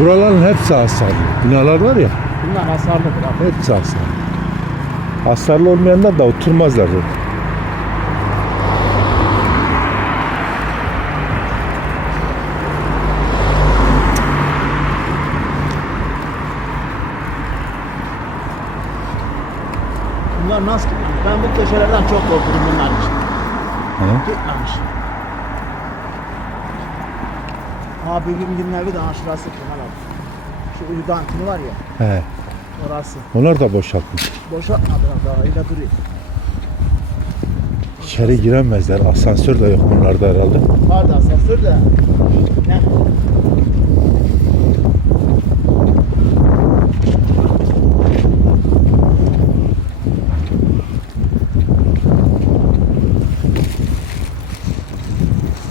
Buraların hepsi hasarlı. Binalar var ya Bunlar hasarlıdır abi. hepsi hasarlı. Hasarlı olmayanlar da oturmazlar. Bunlar nasıl? Ben bu köşelerden çok korktum bunlar için. He? Gitmemiş. Abi gidin evi de ha şurası Kemal abi. Şu uyudan kimi var ya He. orası. Onlar da boşaltmış. Boşaltmadılar daha öyle duruyor. İçeri giremezler. Asansör de yok onlarda herhalde. Vardı asansör de.